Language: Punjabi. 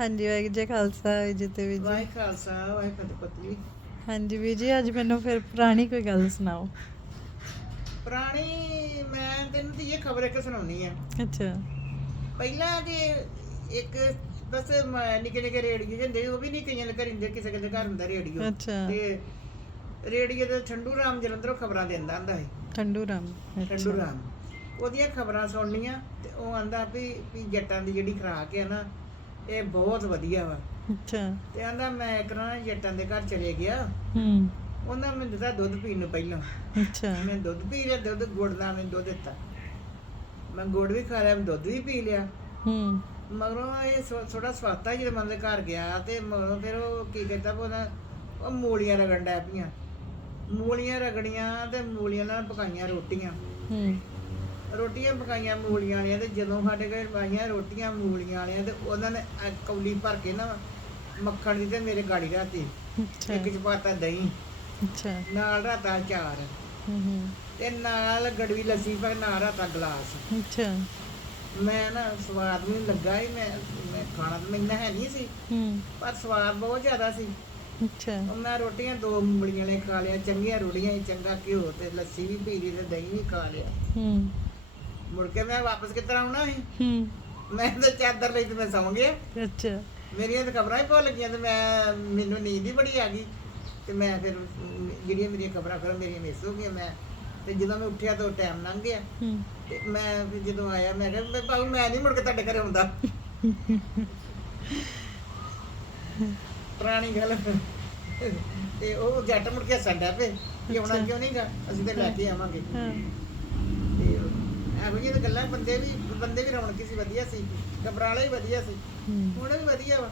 ਹਾਂਜੀ ਵਾਹਿਗੁਰੂ ਜੀ ਕਾ ਖਾਲਸਾ ਵਾਹਿਗੁਰੂ ਜੀ ਤੇ ਵੀ ਜੀ। ਵਾਹਿ ਖਾਲਸਾ ਵਾਹਿ ਫਤਿਹ ਪਤਲੀ ਹਾਂਜੀ ਵੀ ਜੀ ਅੱਜ ਮੈਨੂੰ ਫਿਰ ਪੁਰਾਣੀ ਕੋਈ ਗੱਲ ਸੁਣਾਓ। ਪੁਰਾਣੀ ਮੈਂ ਤੈਨੂੰ ਤੇ ਇਹ ਖਬਰ ਇੱਕ ਸੁਣਾਉਣੀ ਆ। ਅੱਛਾ। ਪਹਿਲਾਂ ਦੇ ਇੱਕ ਬਸ ਮ- ਨਿੱਕੇ ਨਿੱਕੇ ਰੇਡੀਓ ਹੁੰਦੇ ਉਹ ਵੀ ਨਹੀਂ ਕਈਆਂ ਦੇ ਘਰ ਹੁੰਦੇ ਕਿਸੇ ਕਿਸੇ ਦੇ ਘਰ ਹੁੰਦਾ ਰੇਡੀਓ। ਅੱਛਾ। ਤੇ ਰੇਡੀਓ ਤੇ ਠੰਡੂ ਰਾਮ ਜਲੰਧਰੋਂ ਖਬਰਾਂ ਦਿੰਦਾ ਹੁੰਦਾ ਸੀ। ਠੰਡੂ ਰਾਮ ਠੰਡੂ ਰਾਮ। ਉਹਦੀਆਂ ਖਬਰਾਂ ਸੁਣਨੀਆਂ ਤੇ ਉਹ ਆਂਦਾ ਵੀ ਵੀ ਜੱਟਾਂ ਦੀ ਜਿਹੜੀ ਖੁਰਾਕ ਹੈ ਨਾ ਇਹ ਬਹੁਤ ਵਧੀਆ ਵਾ। ਅੱਛਾ। ਤੇ ਆਂਦਾ ਮੈਂ ਇੱਕ ਨਾ ਜੱਟਾਂ ਦੇ ਘਰ ਚਲੇ ਗਿਆ। ਹੂੰ। ਉਹਨਾਂ ਮੈਨੂੰ ਦਿੱਤਾ ਦੁੱਧ ਪੀਣ ਨੂੰ ਪਹਿਲਾਂ। ਅੱਛਾ। ਮੈਂ ਦੁੱਧ ਪੀ ਲਿਆ ਦੁੱਧ ਗੁੜ ਨਾਲ ਮੈਨੂੰ ਦੁੱਧ ਦਿੱਤਾ। ਮੈਂ ਗੁੜ ਵੀ ਖਾ ਲਿਆ ਮੈਂ ਦੁੱਧ ਵੀ ਪੀ ਲਿਆ। ਹੂੰ। ਮਗਰੋਂ ਇਹ ਥੋੜਾ ਸਵਾਤਾ ਜਦੋਂ ਮੈਂ ਉਹਦੇ ਘਰ ਗਿਆ ਤੇ ਮਗਰੋਂ ਫਿਰ ਉਹ ਕੀ ਕਹਿੰਦਾ ਉਹ ਮੂਲੀਆਂ ਰਗੜਨ ਡੈ ਪਈਆਂ। ਮੂਲੀਆਂ ਰਗੜੀਆਂ ਤੇ ਮੂਲੀਆਂ ਨਾਲ ਪਕਾਈਆਂ ਰੋਟੀਆਂ। ਹੂੰ। ਰੋਟੀਆਂ ਪਕਾਈਆਂ ਮੂਲੀਆਂ ਵਾਲੀਆਂ ਤੇ ਜਦੋਂ ਸਾਡੇ ਘਰ ਪਾਈਆਂ ਰੋਟੀਆਂ ਮੂਲੀਆਂ ਵਾਲੀਆਂ ਤੇ ਉਹਨਾਂ ਨੇ ਐ ਕੌਲੀ ਭਰ ਕੇ ਨਾ ਮੱਖਣ ਦੀ ਤੇ ਮੇਰੇ ਗਾੜੀ ਰਾਤੀ ਅੱਛਾ। ਇੱਕ ਚ ਪਾਤਾ ਦਹੀਂ ਅੱਛਾ। ਨਾਲ ਰਾਤਾ ਚਾਰ ਹੂੰ ਹੂੰ। ਤੇ ਨਾਲ ਗੜਵੀ ਲੱਸੀ ਪਰ ਨਾਲ ਰਾਤਾ ਗਲਾਸ। ਅੱਛਾ। ਮੈਂ ਨਾ ਸਵਾਦ ਮੈਨੂੰ ਲੱਗਾ ਹੀ ਮੈਂ ਮੈਂ ਖਾਣਾ ਤਾਂ ਮੈਨੂੰ ਹੈ ਨਹੀਂ ਸੀ ਹੂੰ। ਪਰ ਸਵਾਦ ਬਹੁਤ ਜ਼ਿਆਦਾ ਸੀ। ਅੱਛਾ। ਉਹ ਮੈਂ ਰੋਟੀਆਂ ਦੋ ਮੂਲੀਆਂ ਨੇ ਖਾ ਲਿਆ ਚੰਗੀਆਂ ਰੋਟੀਆਂ ਸੀ, ਚੰਗਾ ਘਿਓ ਤੇ ਲੱਸੀ ਵੀ ਪੀ ਲਈ ਤੇ ਦਹੀਂ ਵੀ ਖਾ ਲਿਆ। ਹੂੰ। ਮੁੜ ਕੇ ਮੈਂ ਵਾਪਸ ਕਿੱਧਰ ਆਉਣਾ ਸੀ? ਹੂੰ। ਮੈਂ ਤਾਂ ਚਾਦਰ ਲਈ ਤੇ ਮੈਂ ਸੌਂ ਗਿਆ। ਅੱਛਾ। ਮੇਰੀਆਂ ਤਾਂ ਖਬਰਾਂ ਹੀ ਭੁੱਲ ਗਈਆਂ ਤੇ ਮੈਂ ਮੈਨੂੰ ਨੀਂਦ ਹੀ ਬੜੀ ਆ ਗਈ। ਤੇ ਮੈਂ ਫਿਰ ਜਿਹੜੀਆਂ ਮੇਰੀਆਂ ਖਬਰਾਂ ਫਿਰ ਮੇਰੀਆਂ ਮਿਸ ਹੋ ਗਈਆਂ ਮੈਂ। ਤੇ ਜਦੋਂ ਮੈਂ ਉੱਠਿਆ ਤਾਂ ਟਾਈਮ ਲੰਘ ਗਿਆ। ਹੂੰ। ਤੇ ਮੈਂ ਫਿਰ ਜਦੋਂ ਆਇਆ ਮੈਂ ਕਿਹਾ ਮੈਂ ਭਾਊ ਮੈਂ ਨਹੀਂ ਮੁੜ ਕੇ ਤੁਹਾਡੇ ਘਰੇ ਆਉਂਦਾ। ਪੁਰਾਣੀ ਗੱਲ। ਤੇ ਉਹ ਜੱਟ ਮੁੜ ਕੇ ਸੰਡਾ ਪਏ ਕਿ ਆਉਣਾ। ਕਿਉਂ ਨਹੀਂਗਾ ਅਸੀਂ ਤੇ ਲੈ ਕੇ ਆਵਾਂਗੇ। ਵਧੀਆ ਤੇ ਗੱਲਾਂ ਬੰਦੇ ਵੀ ਬੰਦੇ ਵੀ ਰੌਣਕੀ ਸੀ ਵਧੀਆ ਸੀ। ਡਬਰਾਲੇ ਵੀ ਵਧੀਆ ਸੀ। ਹੁਣ ਵੀ ਵਧੀਆ ਵਾ।